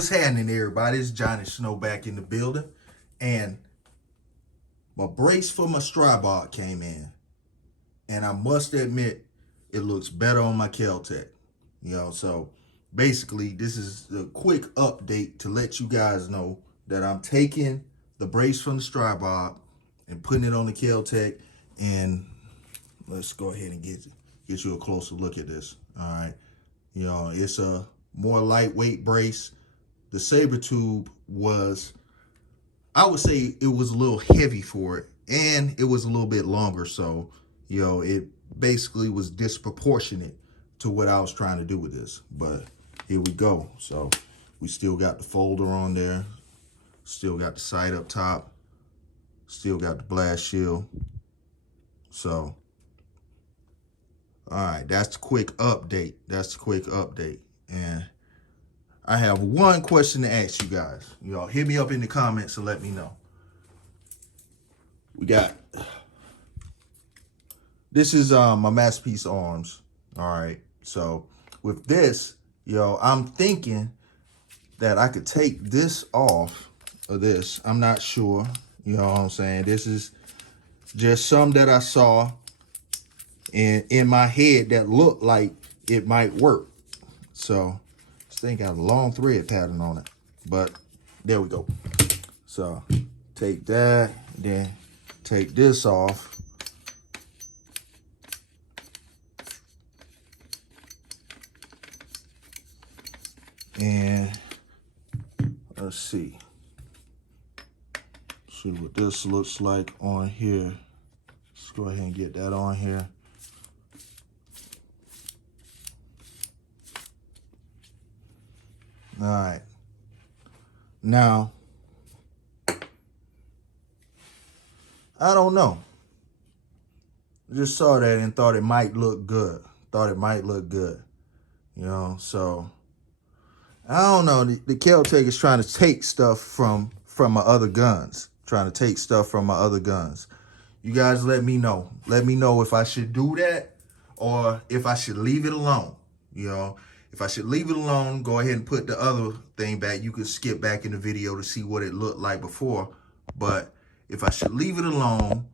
What's happening, everybody? It's Johnny Snow back in the building, and my brace for my Stribog came in, and I must admit it looks better on my Kel Tec. So basically this is a quick update to let you guys know that I'm taking the brace from the Stribog and putting it on the Kel Tec, and let's go ahead and get you a closer look at this. All right, it's a more lightweight brace. The Saber tube was, I would say it was a little heavy for it, and it was a little bit longer, so it basically was disproportionate to what I was trying to do with this. But here we go. So we still got the folder on there, still got the sight up top, still got the blast shield. So all right, that's the quick update. And I have one question to ask you guys. Hit me up in the comments and let me know. This is my Masterpiece arms. All right, so with this, I'm thinking that I could take this off of this. I'm not sure, you know what I'm saying? This is just some that I saw in my head that looked like it might work. So this thing got a long thread pattern on it, but there we go. So take that, then take this off. And let's see what this looks like on here. Let's go ahead and get that on here. All right. Now, I don't know. I just saw that and thought it might look good. So I don't know. The Kel Tec is trying to take stuff from my other guns. You guys let me know. Let me know if I should do that or if I should leave it alone. If I should leave it alone, go ahead and put the other thing back. You can skip back in the video to see what it looked like before. But if I should leave it alone,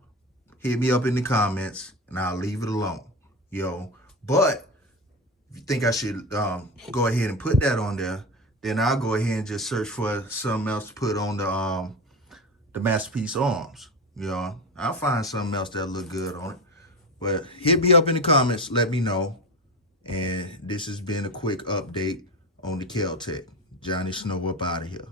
hit me up in the comments and I'll leave it alone. But if you think I should go ahead and put that on there, then I'll go ahead and just search for something else to put on the Masterpiece arms. I'll find something else that'll look good on it. But hit me up in the comments, let me know. And this has been a quick update on the Kel Tec. Johnny Snow up out of here.